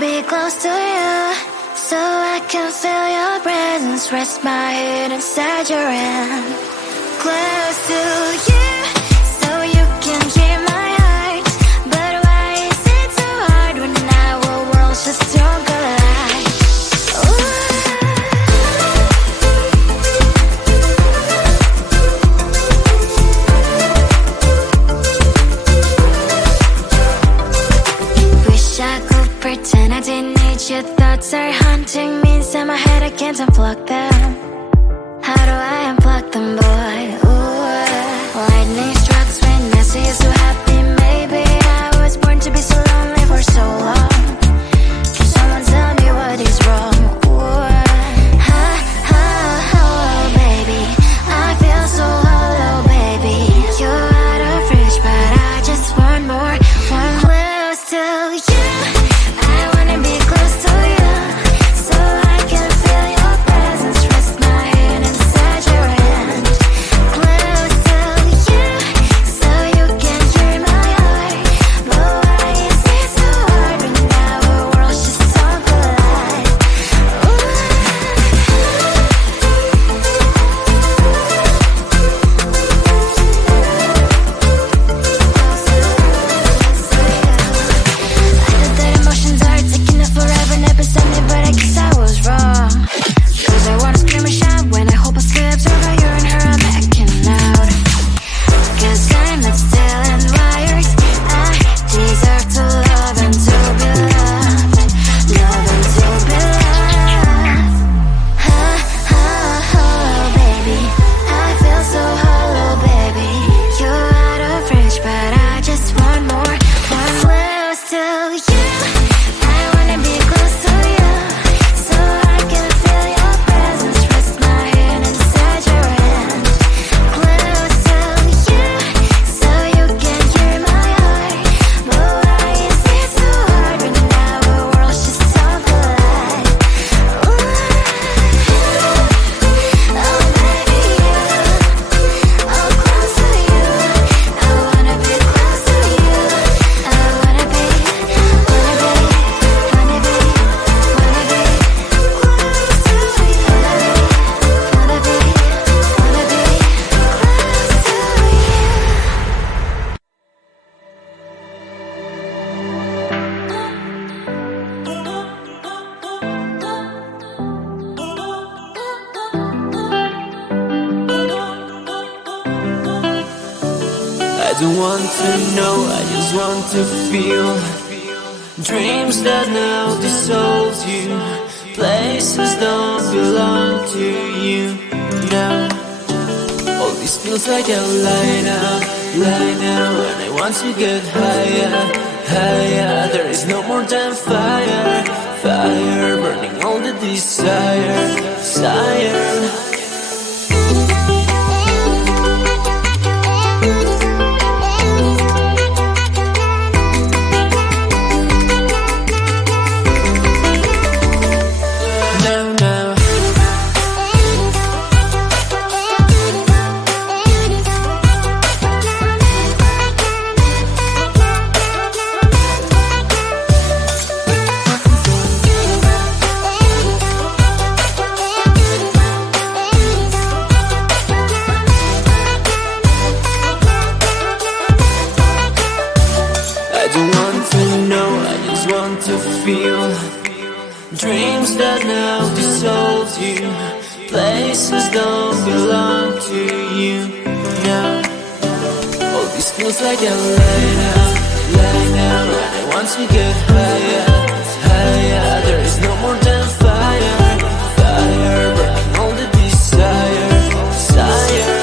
be close to you, so I can feel your presence. Rest my head inside your hand. Close to you, so you can hear my heart. But why is it so hard when our worlds just don't collide? Wish I could pretend I didn't need your thoughts are haunting me inside my head. I can't unplug them. How do I unplug them, boy? Ooh, lightning strikes when I see you so happy. Maybe I was born to be so lonely for so long. Can someone tell me what is wrong? Ooh, baby, I feel so hollow, baby. You're out of reach, but I just want more. One close to you. I wanna be close to you, so I can feel your presence. Rest my head inside your hand. Close to you, so you can hear my heart. But why is it so hard when our worlds just don't collide? I know that emotions are taking up forever, never suddenly, but I guess I was wrong. Cause I wanna scream and shout when I hope I still observe how you and her are making out. Cause I'm not still in wires. I deserve to love and to be loved. Love and to be loved. Baby, I feel so hollow, baby. You're out of reach, but I just want more. One close to you. I wanna be close to you, so I can feel your presence. Rest my head inside your hand. Close to you, so you can hear my heart. But why is it so hard when our worlds just don't collide? Oh baby, oh close to you. I wanna be close to you. I wanna be close to you. I don't want to know, I just want to feel. Dreams that now dissolve you. Places don't belong to you now. All this feels like a lie now. And I want to get higher, higher. There is no more than fire, fire burning all the desire, desire. Dreams that now dissolve you. Places don't belong to you now. All this feels like a lie now. And I want to get higher, higher. There is no more than fire, fire burning all the desire, desire.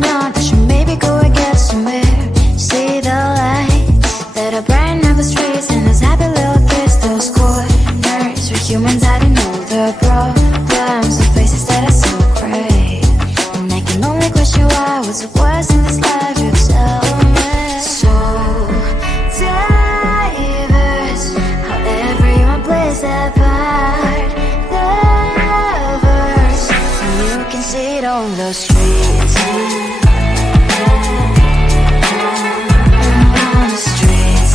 holding on, that should maybe go and get somewhere. See the lights that are brighten up the streets, and those happy little kids, those corners where humans hiding all the problems, the faces that are so great. And I can only question why, what's the worst in this life, you tell me. So diverse, how everyone plays their part. Lovers, and you can see it on the streets. On the streets.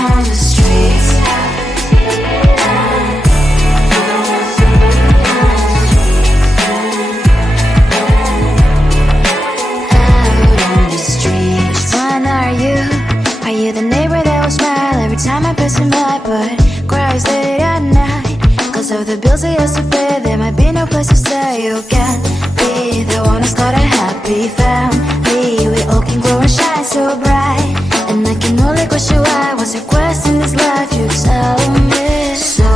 On the streets. The neighbor that will smile every time I pass him by, but cries late at night. Cause of the bills I used to pay, there might be no place to stay. You can be the one who's got a happy family. We all can grow and shine so bright. And I can only question why, what's your quest in this life, you tell me. So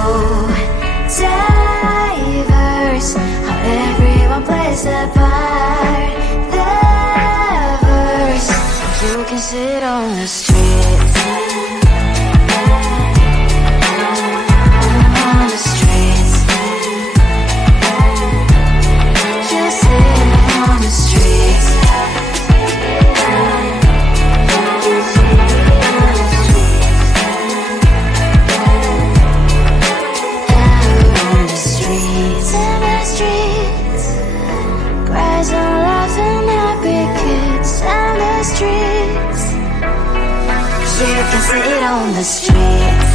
diverse, how everyone plays their part. Lovers, you can sit on the street. On the streets. You sit on the streets. Out on the streets. In the streets. Cries and laughs and happy kids. On the streets. You can sit on the streets.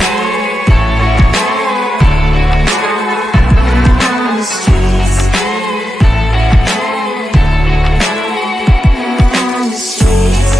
On the streets. On the streets.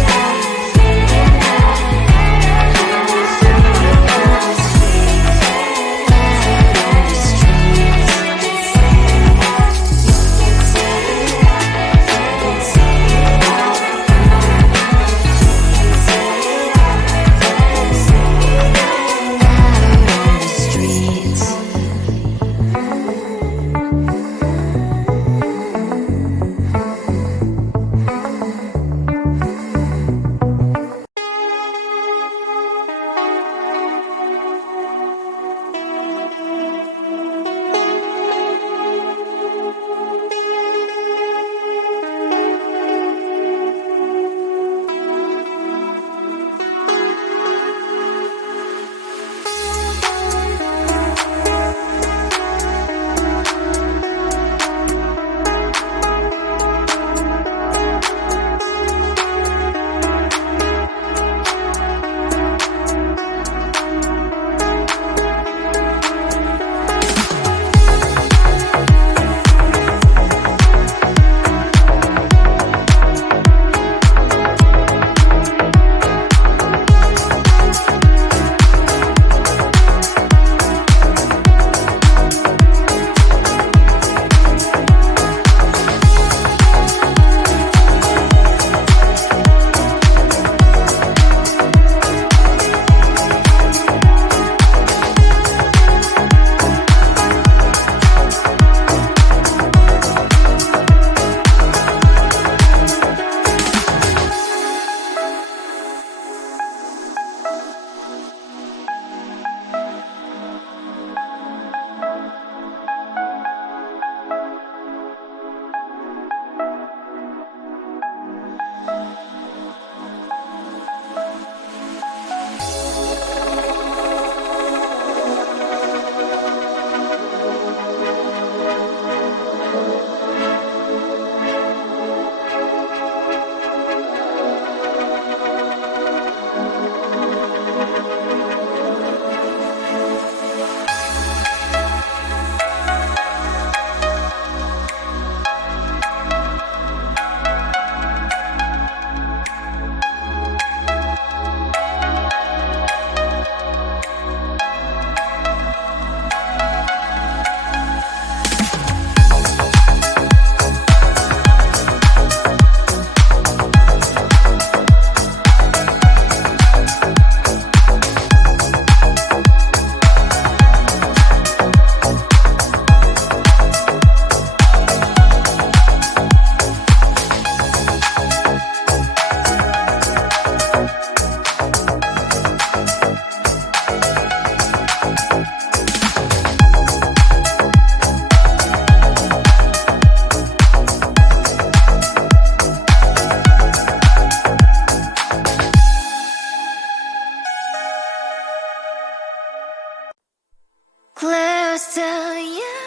close to you.